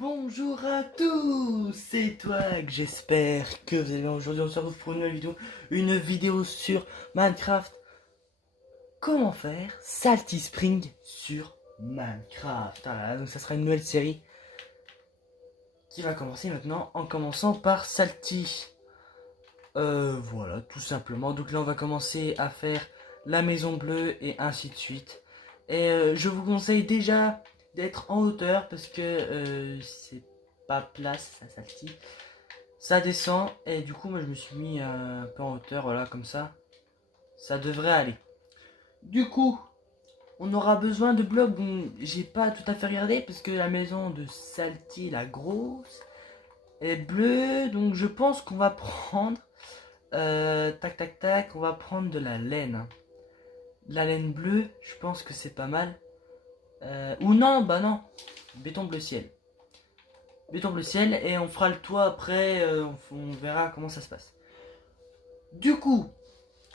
Bonjour à tous, c'est toi que j'espère que vous allez bien. Aujourd'hui on se retrouve pour une nouvelle vidéo, sur Minecraft. Comment faire Salty Spring sur Minecraft. Voilà, donc ça sera une nouvelle série qui va commencer maintenant en commençant par Salty. Voilà, tout simplement. Donc là on va commencer à faire la maison bleue et ainsi de suite. Et je vous conseille déjà d'être en hauteur parce que c'est pas place, ça Salty. Ça descend et du coup moi je me suis mis un peu en hauteur, voilà, comme ça devrait aller. Du coup on aura besoin de blocs. Bon, j'ai pas tout à fait regardé parce que la maison de Salty, la grosse, est bleue, donc je pense qu'on va prendre tac tac tac, on va prendre de la laine. De la laine bleue, je pense que c'est pas mal. Ou non, bah non, béton bleu ciel. Béton bleu ciel et on fera le toit après, on verra comment ça se passe. Du coup,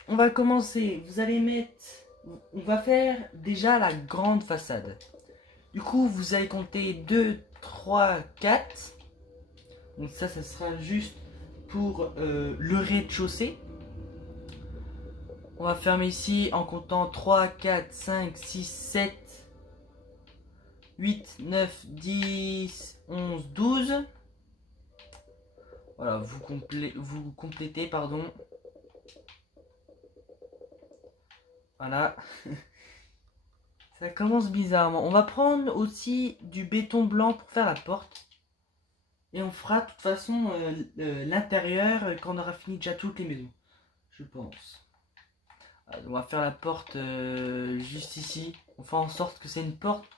on va commencer. Vous allez mettre. On va faire déjà la grande façade. Du coup, vous allez compter 2, 3, 4. Donc ça sera juste pour le rez-de-chaussée. On va fermer ici en comptant 3, 4, 5, 6, 7, 8, 9, 10, 11, 12. Voilà, vous complétez, pardon. Voilà. Ça commence bizarrement. On va prendre aussi du béton blanc pour faire la porte. Et on fera de toute façon l'intérieur quand on aura fini déjà toutes les maisons. Je pense. On va faire la porte juste ici. On fait en sorte que c'est une porte.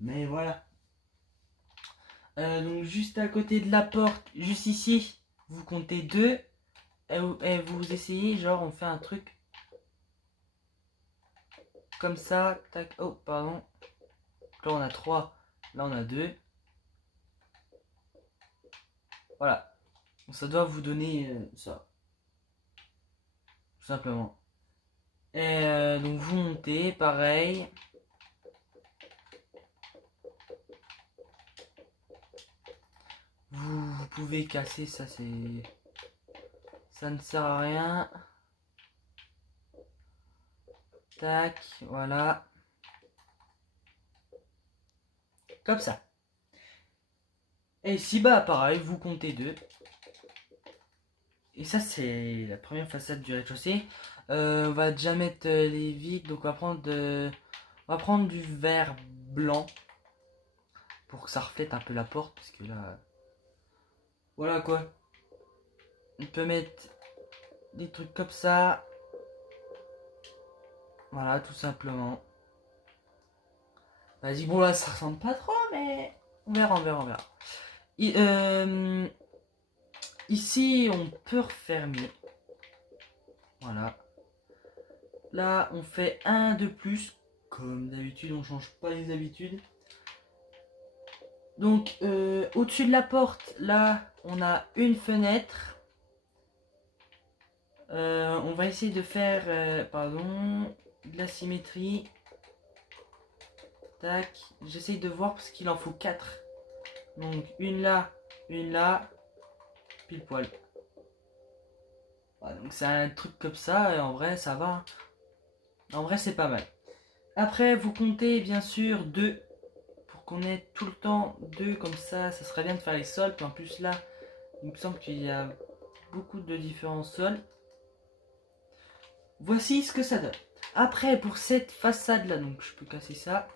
Mais voilà. Donc juste à côté de la porte, juste ici, vous comptez 2. Et vous essayez, genre on fait un truc comme ça. Tac. Oh, pardon. Là on a 3. Là on a 2. Voilà. Donc, ça doit vous donner ça. Tout simplement. Et donc vous montez, pareil. Vous pouvez casser, ça c'est... Ça ne sert à rien. Tac, voilà. Comme ça. Et ici, bah pareil, vous comptez 2. Et ça c'est la première façade du rez-de-chaussée. On va déjà mettre les vitres, donc on va prendre du verre blanc. Pour que ça reflète un peu la porte, parce que là... Voilà quoi. On peut mettre des trucs comme ça. Voilà, tout simplement. Vas-y, bon là, ça ressemble pas trop, mais... On verra, on verra, on verra. Et, ici, on peut refermer. Voilà. Là, on fait un de plus. Comme d'habitude, on change pas les habitudes. Donc, au-dessus de la porte, là, on a une fenêtre. On va essayer de faire, pardon, de la symétrie. Tac, j'essaye de voir parce qu'il en faut 4. Donc une là, pile poil. Voilà, donc c'est un truc comme ça et en vrai ça va. En vrai c'est pas mal. Après vous comptez bien sûr 2 pour qu'on ait tout le temps 2 comme ça. Ça serait bien de faire les sols. Puis en plus là, il me semble qu'il y a beaucoup de différents sols. Voici ce que ça donne. Après pour cette façade là, donc je peux casser ça.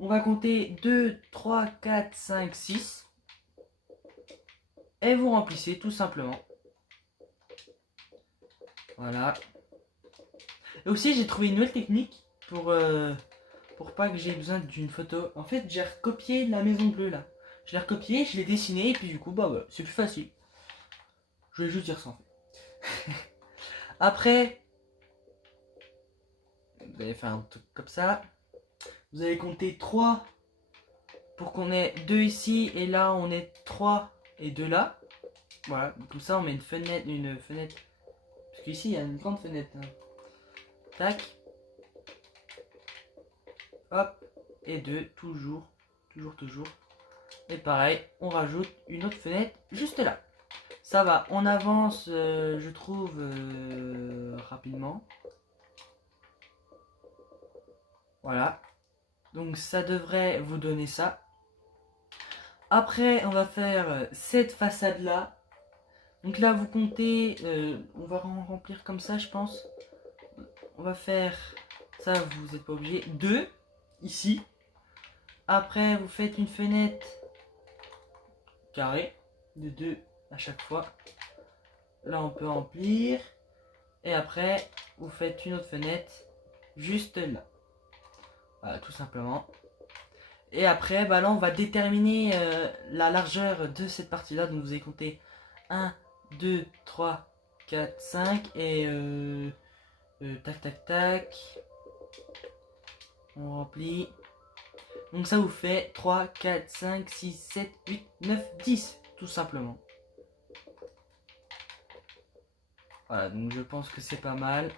On va compter 2, 3, 4, 5, 6. Et vous remplissez tout simplement. Voilà. Et aussi j'ai trouvé une nouvelle technique pour pas que j'ai besoin d'une photo. En fait j'ai recopié la maison bleue là. Je l'ai recopié, je l'ai dessiné et puis du coup bah ouais, c'est plus facile. Je vais juste dire ça en fait. Après, vous allez faire un truc comme ça. Vous allez compter 3 pour qu'on ait 2 ici et là on est 3 et 2 là. Voilà, comme ça on met une fenêtre. Parce qu'ici il y a une grande fenêtre. Hein. Tac. Hop. Et 2, toujours. Et pareil, on rajoute une autre fenêtre juste là. Ça va, on avance, je trouve, rapidement. Voilà. Donc ça devrait vous donner ça. Après, on va faire cette façade-là. Donc là, vous comptez, on va remplir comme ça, je pense. On va faire, ça vous n'êtes pas obligé, 2 ici. Après, vous faites une fenêtre carrée de 2 à chaque fois. Là, on peut remplir. Et après, vous faites une autre fenêtre juste là. Voilà, tout simplement. Et après, bah là, on va déterminer la largeur de cette partie-là. Donc, vous avez compté 1, 2, 3, 4, 5. Et tac, tac, tac. On remplit. Donc, ça vous fait 3, 4, 5, 6, 7, 8, 9, 10. Tout simplement. Voilà, donc je pense que c'est pas mal.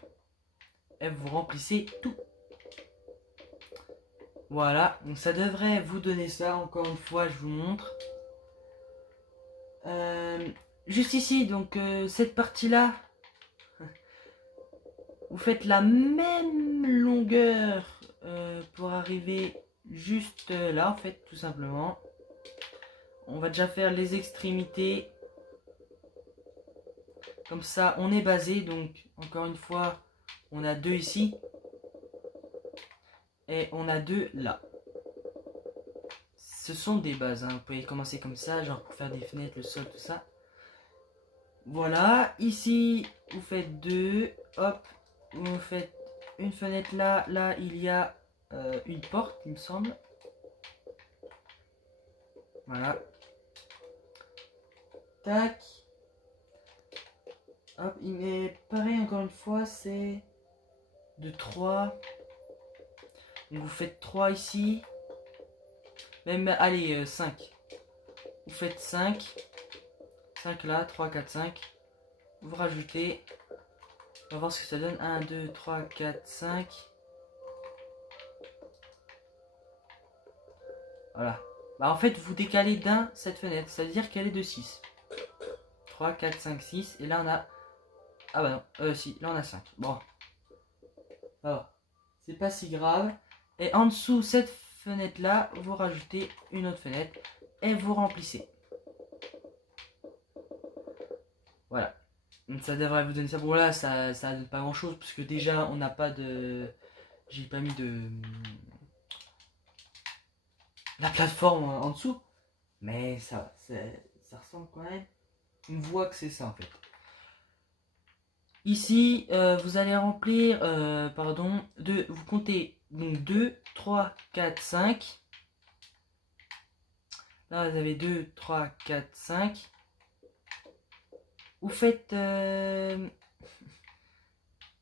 Et vous remplissez tout. Voilà, donc ça devrait vous donner ça. Encore une fois, je vous montre. Juste ici, donc cette partie-là, vous faites la même longueur pour arriver juste là, en fait, tout simplement. On va déjà faire les extrémités. Comme ça, on est basé. Donc, encore une fois, on a 2 ici. Et on a 2 là. Ce sont des bases, hein. Vous pouvez commencer comme ça, genre pour faire des fenêtres, le sol, tout ça. Voilà, ici, vous faites 2, hop, vous faites une fenêtre là, là il y a une porte, il me semble. Voilà. Tac. Hop, il est pareil encore une fois, c'est de 3. Donc vous faites 3 ici. Même, allez, 5. Vous faites 5. 5 là, 3, 4, 5. Vous rajoutez. On va voir ce que ça donne. 1, 2, 3, 4, 5. Voilà. Bah en fait, vous décalez d'un cette fenêtre. Ça veut dire qu'elle est de 6. 3, 4, 5, 6. Et là, on a... Ah bah non. Si, là, on a 5. Bon. Alors, c'est pas si grave. Et en dessous, cette fenêtre-là, vous rajoutez une autre fenêtre. Et vous remplissez. Voilà. Donc ça devrait vous donner ça. Bon là, ça donne pas grand-chose. Parce que déjà, on n'a pas de... J'ai pas mis de... La plateforme en dessous. Mais ça ressemble quand même. On voit que c'est ça en fait. Ici, vous allez remplir, vous comptez donc 2, 3, 4, 5. Là, vous avez 2, 3, 4, 5. Vous faites...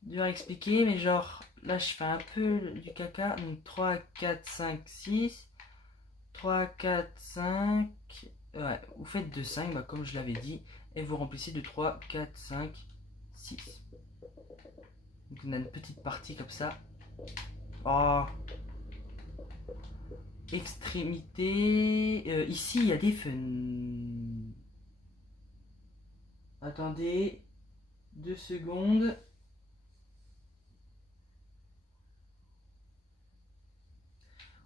dur à expliquer, mais genre, là, je fais un peu du caca. Donc 3, 4, 5, 6. 3, 4, 5. Ouais, vous faites de 5, bah, comme je l'avais dit. Et vous remplissez de 3, 4, 5, 6. Donc on a une petite partie comme ça. Oh. Extrémité. Ici, il y a des fenêtres. Attendez. 2 secondes.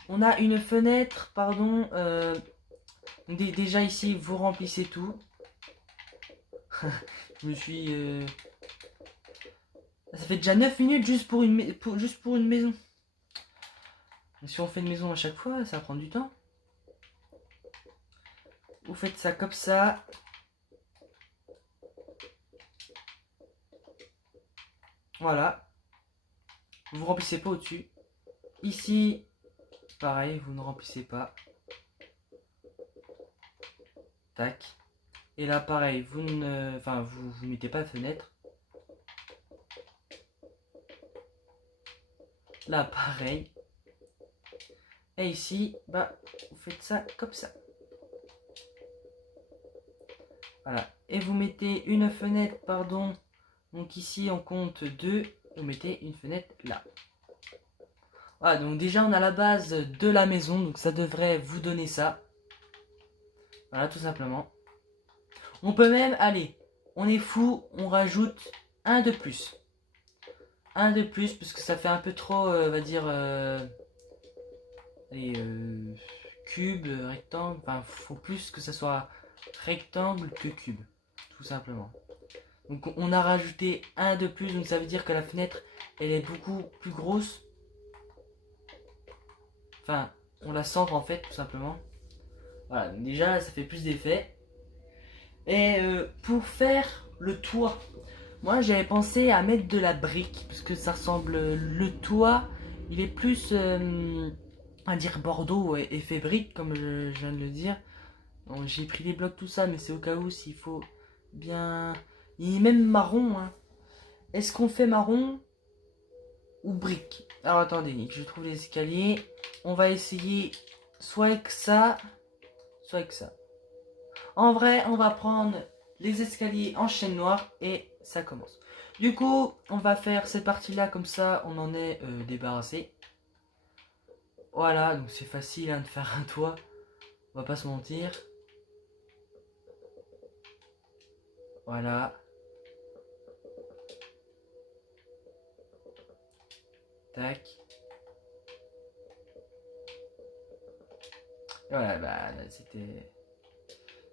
On a une fenêtre, pardon. Déjà ici, vous remplissez tout. Je me suis... Ça fait déjà 9 minutes juste pour une maison. Mais si on fait une maison à chaque fois, ça prend du temps. Vous faites ça comme ça. Voilà. Vous remplissez pas au-dessus. Ici, pareil, vous ne remplissez pas. Tac. Et là, pareil, vous ne... Enfin, vous mettez pas de fenêtre. Là, pareil. Et ici, bah, vous faites ça comme ça. Voilà. Et vous mettez une fenêtre, pardon. Donc ici, on compte 2. Vous mettez une fenêtre là. Voilà, donc déjà, on a la base de la maison. Donc ça devrait vous donner ça. Voilà, tout simplement. On peut même, allez, on est fou, on rajoute un de plus. Un de plus, parce que ça fait un peu trop, on va dire, allez, cube, rectangle. Enfin, faut plus que ça soit rectangle que cube, tout simplement. Donc on a rajouté un de plus, donc ça veut dire que la fenêtre, elle est beaucoup plus grosse. Enfin, on la centre en fait, tout simplement. Voilà, donc déjà, ça fait plus d'effet. Et pour faire le toit, moi j'avais pensé à mettre de la brique, parce que ça ressemble, le toit, il est plus, à dire Bordeaux et effet brique, comme je viens de le dire. Donc j'ai pris des blocs, tout ça, mais c'est au cas où s'il faut bien... Il est même marron, hein. Est-ce qu'on fait marron ou brique? Alors attendez, que je trouve les escaliers. On va essayer soit avec ça, soit avec ça. En vrai, on va prendre les escaliers en chaîne noire et ça commence. Du coup, on va faire cette partie-là comme ça, on en est débarrassé. Voilà, donc c'est facile hein, de faire un toit. On va pas se mentir. Voilà. Tac. Voilà, bah c'était...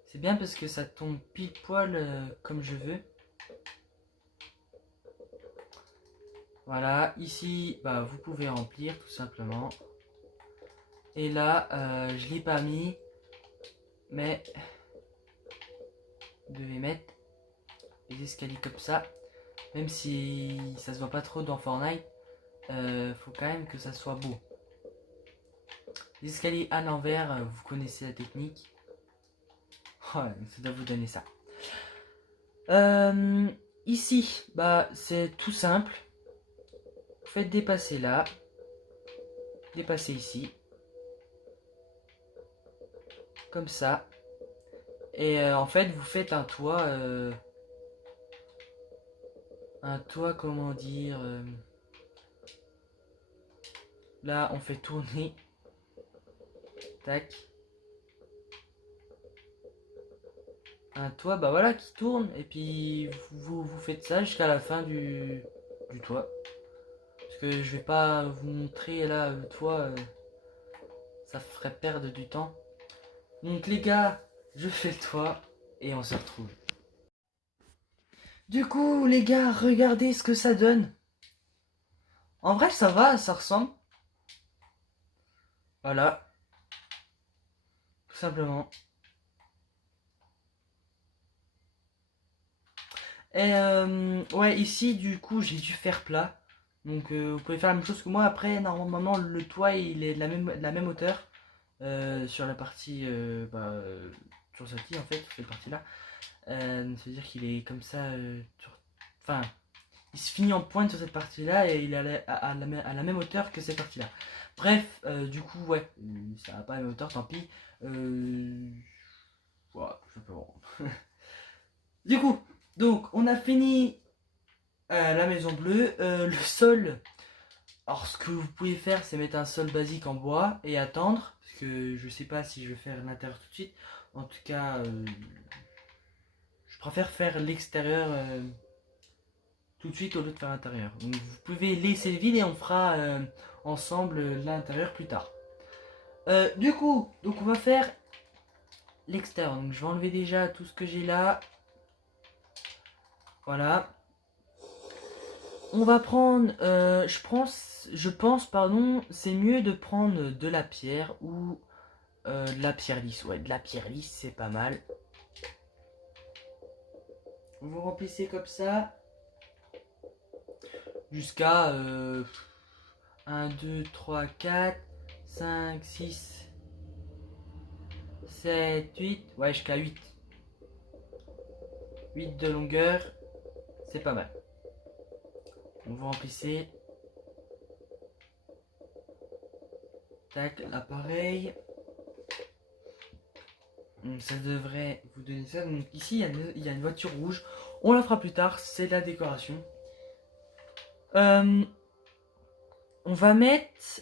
C'est bien parce que ça tombe pile poil comme je veux. Voilà, ici, bah, vous pouvez remplir tout simplement. Et là, je l'ai pas mis, mais vous devez mettre les escaliers comme ça. Même si ça se voit pas trop dans Fortnite, faut quand même que ça soit beau. Les escaliers à l'envers, vous connaissez la technique. Oh, ça doit vous donner ça. Ici, bah, c'est tout simple. Vous faites dépasser là, dépasser ici, comme ça. Et en fait, vous faites un toit, comment dire, là, on fait tourner, tac, un toit, bah voilà, qui tourne, et puis vous faites ça jusqu'à la fin du toit. Parce que je vais pas vous montrer là le toit, ça ferait perdre du temps. Donc les gars, je fais le toit, et on se retrouve. Du coup, les gars, regardez ce que ça donne. En vrai, ça va, ça ressemble. Voilà, tout simplement. Et ouais, ici, du coup, j'ai dû faire plat. Donc, vous pouvez faire la même chose que moi. Après, normalement, le toit, il est de la même hauteur. Sur la partie, sur celle-ci, en fait, sur cette partie-là. C'est-à-dire qu'il est comme ça, enfin, il se finit en pointe sur cette partie-là et il est à la même hauteur que cette partie-là. Bref, du coup, ouais, ça n'a pas la même hauteur, tant pis. Voilà, je peux voir. Du coup, donc, on a fini la maison bleue. Le sol, alors ce que vous pouvez faire, c'est mettre un sol basique en bois et attendre. Parce que je sais pas si je vais faire l'intérieur tout de suite. En tout cas, je préfère faire l'extérieur tout de suite au lieu de faire l'intérieur. Donc vous pouvez laisser le vide et on fera ensemble l'intérieur plus tard. Du coup, donc on va faire l'extérieur. Donc je vais enlever déjà tout ce que j'ai là. Voilà. On va prendre, je pense, pardon, c'est mieux de prendre de la pierre ou de la pierre lisse. Ouais, de la pierre lisse, c'est pas mal. Vous remplissez comme ça jusqu'à 1, 2, 3, 4, 5, 6, 7, 8. Ouais, jusqu'à 8. 8 de longueur, c'est pas mal. Vous remplissez. Tac, l'appareil. Ça devrait vous donner ça. Donc ici, il y a une voiture rouge. On la fera plus tard, c'est de la décoration. On va mettre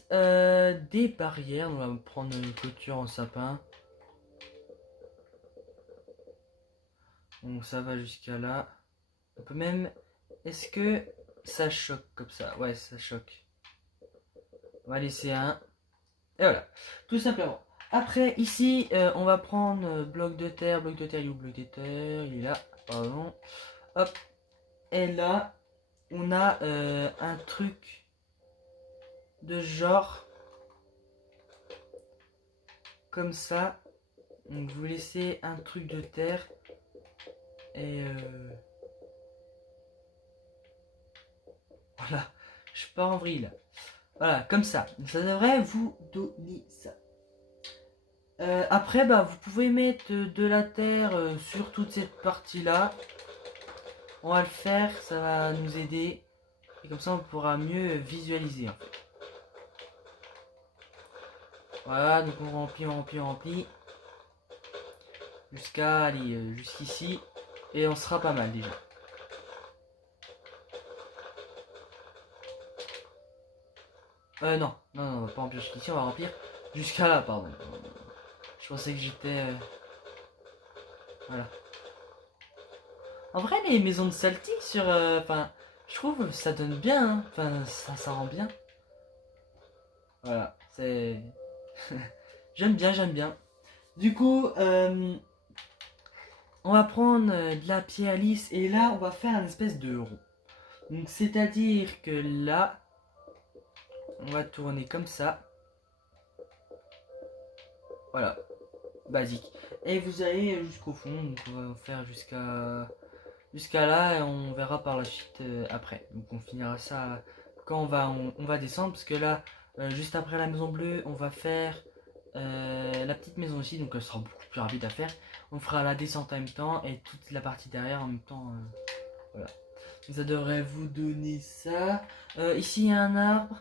des barrières. On va prendre une clôture en sapin. Donc ça va jusqu'à là. On peut même... Est-ce que ça choque comme ça? Ouais, ça choque. On va laisser un. Et voilà, tout simplement. Après, ici, on va prendre bloc de terre. Bloc de terre, il est où? Bloc de terre, il est là. Pardon. Hop. Et là, on a un truc de genre comme ça. Donc, vous laissez un truc de terre. Et voilà. Je pars en vrille là. Voilà, comme ça. Ça devrait vous donner ça. Après, bah, vous pouvez mettre de la terre sur toute cette partie-là. On va le faire, ça va nous aider. Et comme ça, on pourra mieux visualiser. En fait. Voilà, donc on remplit, on remplit, on remplit. Jusqu'à aller jusqu'ici. Et on sera pas mal déjà. Non, non, non, on va pas remplir jusqu'ici, on va remplir jusqu'à là, pardon. Je pensais que j'étais... Voilà. En vrai, les maisons de Salty sur... Enfin, je trouve ça donne bien. Hein. Enfin, ça rend bien. Voilà, c'est... j'aime bien, j'aime bien. Du coup, on va prendre de la pierre lisse et là, on va faire une espèce de rond. Donc, c'est-à-dire que là, on va tourner comme ça. Voilà, basique. Et vous allez jusqu'au fond, donc on va faire jusqu'à là et on verra par la suite après. Donc on finira ça quand on va descendre parce que là, juste après la maison bleue, on va faire la petite maison aussi, donc elle sera beaucoup plus rapide à faire. On fera la descente en même temps et toute la partie derrière en même temps. Voilà. Ça devrait vous donner ça. Ici il y a un arbre.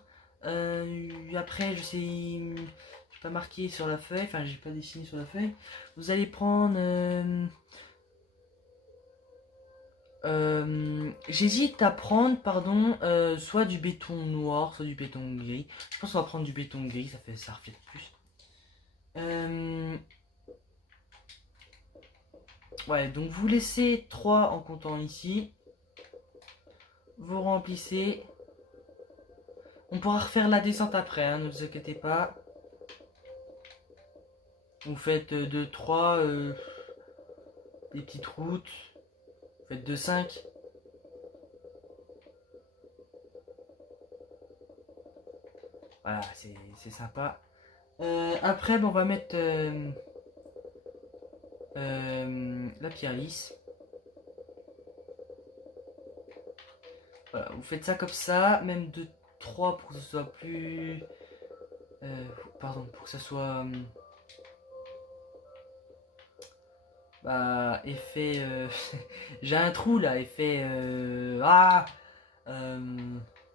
Après, je sais, j'ai pas marqué sur la feuille, enfin j'ai pas dessiné sur la feuille. Vous allez prendre. J'hésite à prendre, pardon, soit du béton noir, soit du béton gris. Je pense qu'on va prendre du béton gris, ça reflète plus. Ouais, donc vous laissez 3 en comptant ici. Vous remplissez. On pourra refaire la descente après, hein, ne vous inquiétez pas. Vous faites 2, 3, des petites routes. Vous faites 2, 5. Voilà, c'est sympa. Après, bon, on va mettre la pierre lisse. Voilà, vous faites ça comme ça, même de 3 pour que ce soit plus... pardon, pour que ça soit... bah, effet... j'ai un trou là, effet...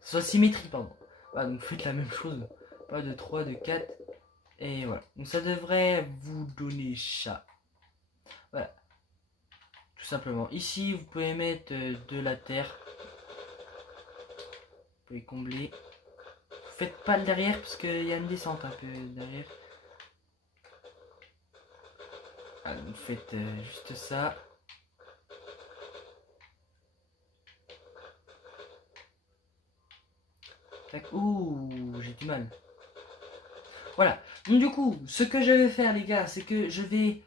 soit symétrie, pardon. Voilà, donc faites la même chose. Pas de 3, de 4. Et voilà. Donc ça devrait vous donner ça. Voilà. Tout simplement. Ici, vous pouvez mettre de la terre. Vous pouvez combler. Faites pas le derrière parce qu'il y a une descente un peu derrière. Ah, vous faites juste ça. Tac. Ouh, j'ai du mal. Voilà. Donc du coup, ce que je vais faire les gars, c'est que je vais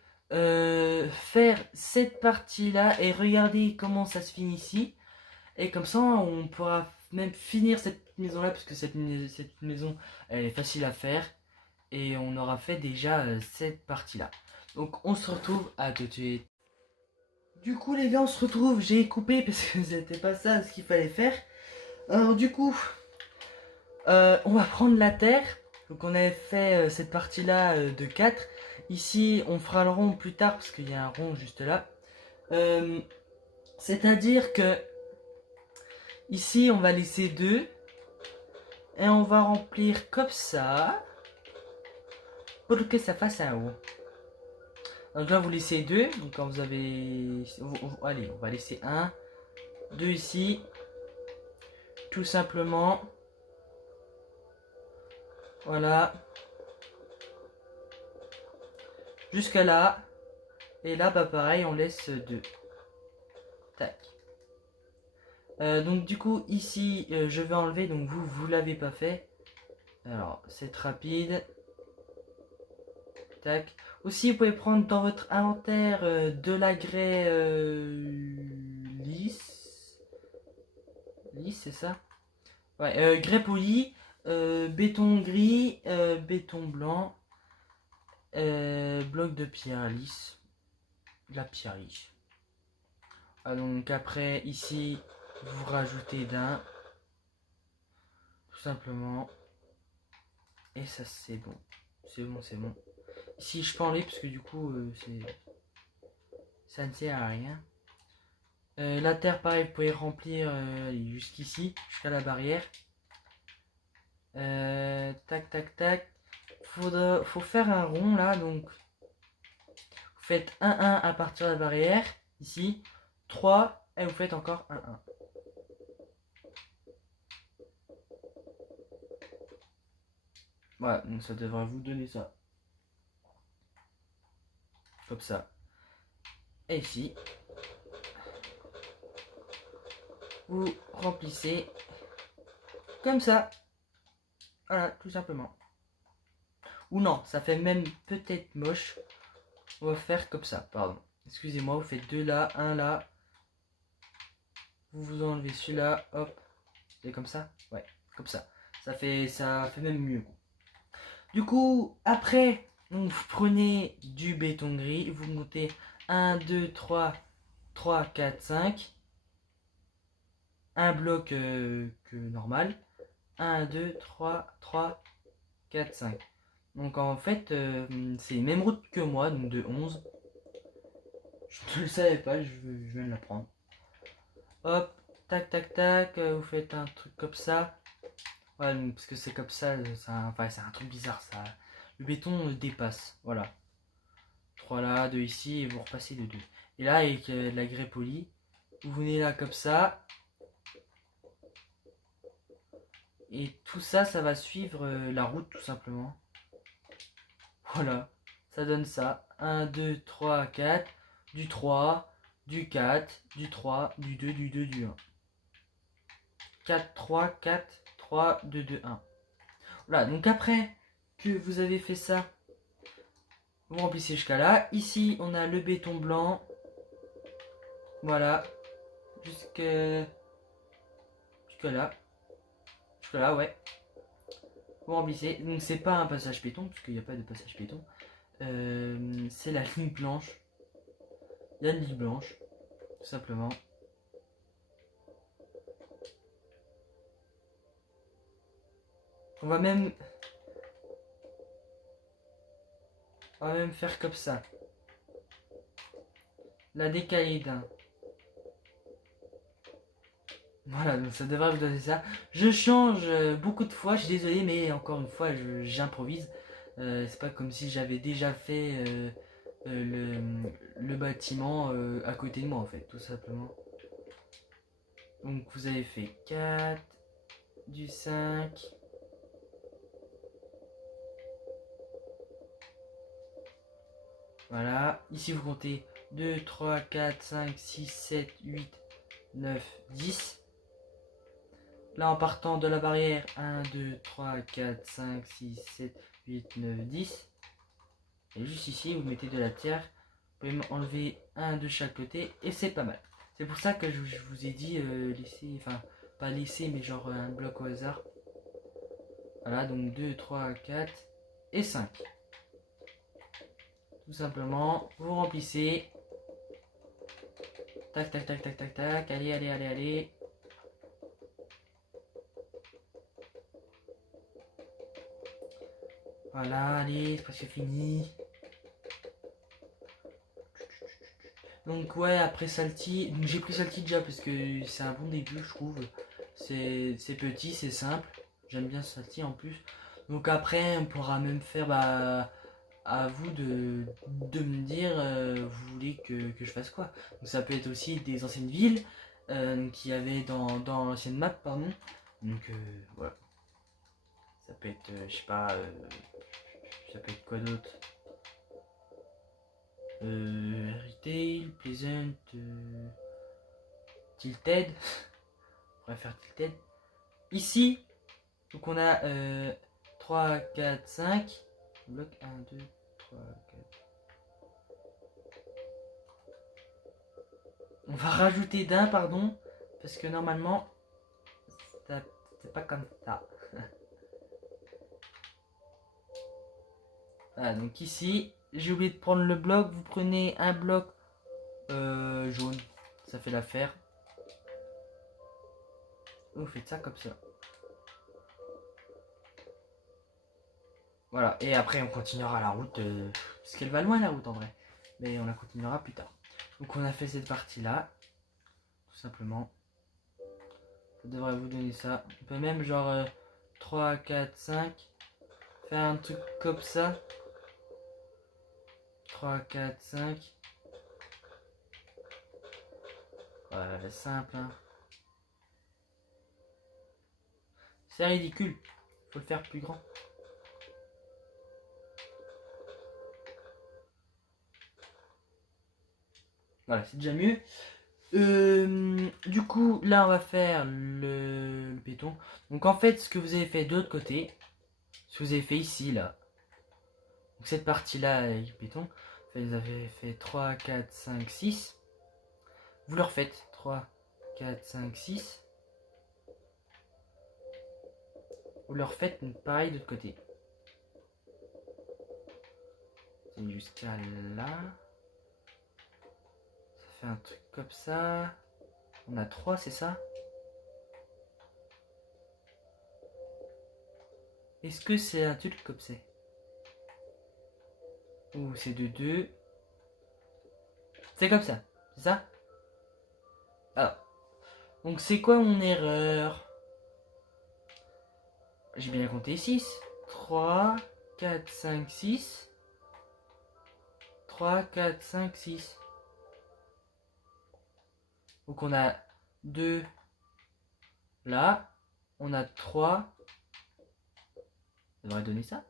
faire cette partie-là et regarder comment ça se finit ici. Et comme ça, on pourra même finir cette maison-là, parce que cette maison, elle est facile à faire. Et on aura fait déjà cette partie-là. Donc on se retrouve à tout de suite. Du coup les gars, on se retrouve. J'ai coupé parce que c'était pas ça ce qu'il fallait faire. Alors du coup, on va prendre la terre. Donc on avait fait cette partie-là de 4. Ici, on fera le rond plus tard parce qu'il y a un rond juste là. C'est-à-dire que ici, on va laisser 2. Et on va remplir comme ça. Pour que ça fasse un rond. Donc là, vous laissez 2. Donc quand vous avez... Allez, on va laisser 1. 2 ici. Tout simplement. Voilà. Jusqu'à là. Et là, bah pareil, on laisse 2. Tac. Donc du coup ici je vais enlever, donc vous l'avez pas fait. Alors c'est rapide. Tac. Aussi vous pouvez prendre dans votre inventaire de la grès lisse. Lisse c'est ça? Ouais, grès poli, béton gris, béton blanc, bloc de pierre lisse. La pierre lisse. Ah, donc après ici vous rajoutez d'un. Tout simplement. Et ça c'est bon. C'est bon, c'est bon. Ici je peux enlever parce que du coup ça ne sert à rien. La terre pareil vous pouvez remplir jusqu'ici, jusqu'à la barrière. Tac tac tac. Faut faire un rond là, donc vous faites 1 à partir de la barrière, ici, 3 et vous faites encore 1. Voilà, donc ça devrait vous donner ça. Comme ça. Et ici, vous remplissez comme ça. Voilà, tout simplement. Ou non, ça fait même peut-être moche. On va faire comme ça, pardon. Excusez-moi, vous faites 2 là, 1 là. Vous enlevez celui-là, hop. Et comme ça. Ouais, comme ça. Ça fait même mieux. Du coup, après, vous prenez du béton gris, vous montez 1, 2, 3, 4, 5. Un bloc normal. 1, 2, 3, 4, 5. Donc en fait, c'est la même route que moi, donc de 11. Je ne le savais pas, je viens de l'apprendre. Hop, tac, tac, tac, vous faites un truc comme ça. Ouais, donc, parce que c'est comme ça, enfin, c'est un truc bizarre, ça. Le béton dépasse, voilà. 3 là, 2 ici, et vous repassez de 2. Et là, avec la grès polie, vous venez là comme ça. Et tout ça, ça va suivre la route tout simplement. Voilà, ça donne ça. 1, 2, 3, 4, du 3, du 4, du 3, du 2, du 2, du 1. 4, 3, 4, 3, 2, 2, 1. Voilà, donc après que vous avez fait ça, vous remplissez jusqu'à là. Ici, on a le béton blanc. Voilà, jusqu'à là. Jusqu'à là, ouais. Vous remplissez. Donc c'est pas un passage béton, parce qu'il n'y a pas de passage béton. C'est la ligne blanche. La ligne blanche, tout simplement. On va même faire comme ça. La décaler d'un. Voilà, donc ça devrait vous donner ça. Je change beaucoup de fois, je suis désolé, mais encore une fois, j'improvise. C'est pas comme si j'avais déjà fait le bâtiment à côté de moi, en fait, tout simplement. Donc vous avez fait 4, du 5. Voilà, ici vous comptez 2, 3, 4, 5, 6, 7, 8, 9, 10. Là, en partant de la barrière, 1, 2, 3, 4, 5, 6, 7, 8, 9, 10. Et juste ici, vous mettez de la terre. Vous pouvez enlever un de chaque côté et c'est pas mal. C'est pour ça que je vous ai dit laisser, enfin, pas laisser, mais genre un bloc au hasard. Voilà, donc 2, 3, 4 et 5. Tout simplement, vous remplissez. Tac, tac, tac, tac, tac, tac. Allez, allez, allez, allez. Voilà, allez, c'est presque fini. Donc ouais, après Salty, j'ai pris Salty déjà parce que c'est un bon début, je trouve. C'est petit, c'est simple. J'aime bien Salty en plus. Donc après, on pourra même faire, à vous de me dire, vous voulez que je fasse quoi. Donc ça peut être aussi des anciennes villes qu'il y avait dans l'ancienne map, pardon. Donc voilà. Ça peut être, je sais pas, ça peut être quoi d'autre. Retail, Pleasant, tilted. On va faire tilted. Ici, donc on a 3, 4, 5. Bloc 1, 2, 3, 4. On va rajouter d'un, pardon. Parce que normalement, c'est pas comme ça. Voilà, donc ici, j'ai oublié de prendre le bloc. Vous prenez un bloc jaune. Ça fait l'affaire. Vous faites ça comme ça. Voilà, et après on continuera la route, parce qu'elle va loin la route en vrai. Mais on la continuera plus tard. Donc on a fait cette partie là, tout simplement. Ça devrait vous donner ça. On peut même genre 3, 4, 5. Faire un truc comme ça. 3, 4, 5. Voilà, c'est simple. Hein. C'est ridicule. Faut le faire plus grand. Voilà, c'est déjà mieux. Du coup, là, on va faire le béton. Donc, en fait, ce que vous avez fait de l'autre côté, ce que vous avez fait ici, là. Donc, cette partie-là avec le béton, vous avez fait 3, 4, 5, 6. Vous le refaites. 3, 4, 5, 6. Vous le refaites pareil de l'autre côté. C'est jusqu'à là. Ça fait un truc comme ça. On a 3, c'est ça? Est-ce que c'est un truc comme c'est? Ou c'est de 2. C'est comme ça, c'est ça? Alors, donc c'est quoi mon erreur? J'ai bien compté 6. 3, 4, 5, 6. 3, 4, 5, 6. Donc on a 2 là. On a 3. Ça devrait donner ça.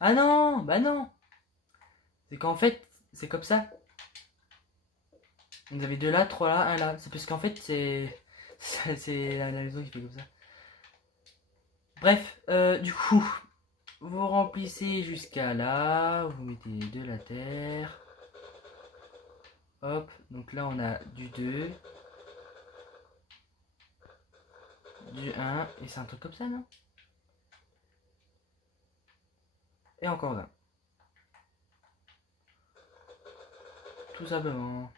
Ah non, bah non. C'est qu'en fait, c'est comme ça. Vous avez 2 là, 3 là, 1 là. C'est parce qu'en fait, c'est la maison qui fait comme ça. Bref, du coup, vous remplissez jusqu'à là. Vous mettez de la terre. Hop, donc là on a du 2. Du 1. Et c'est un truc comme ça, non? Et encore un. Tout simplement.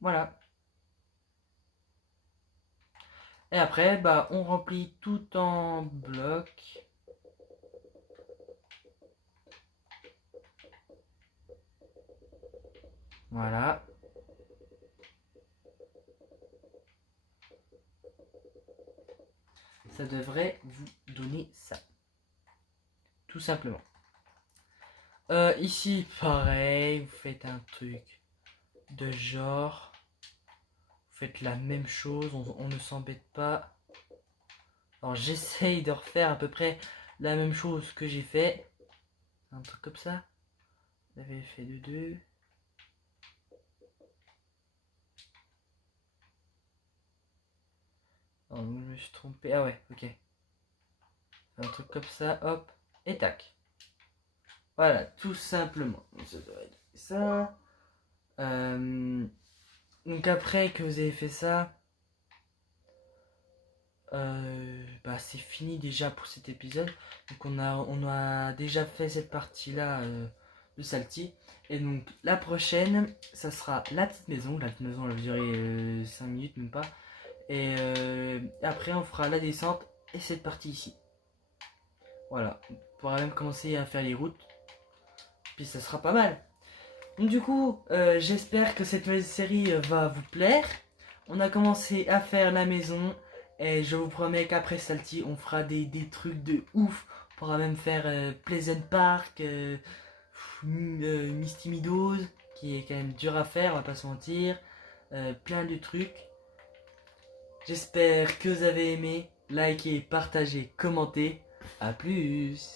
Voilà. Et après, bah, on remplit tout en bloc. Voilà. Ça devrait vous donner ça. Tout simplement. Ici, pareil, vous faites un truc de genre. Vous faites la même chose, on ne s'embête pas. Alors j'essaye de refaire à peu près la même chose que j'ai fait. Un truc comme ça. Vous avez fait de 2. Oh, je me suis trompé. Ah ouais, ok. Un truc comme ça, hop, et tac. Voilà, tout simplement. Ça doit être ça. Donc après que vous avez fait ça, bah c'est fini déjà pour cet épisode. Donc on a déjà fait cette partie-là de Salty. Et donc la prochaine, ça sera la petite maison. La petite maison, elle va durer 5 minutes, même pas. Et après, on fera la descente et cette partie ici. Voilà, on pourra même commencer à faire les routes. Puis ça sera pas mal. Donc du coup, j'espère que cette nouvelle série va vous plaire. On a commencé à faire la maison. Et je vous promets qu'après Salty, on fera des trucs de ouf. On pourra même faire Pleasant Park, Misty Meadows, qui est quand même dur à faire, on va pas se mentir. Plein de trucs. J'espère que vous avez aimé. Likez, partagez, commentez. A plus.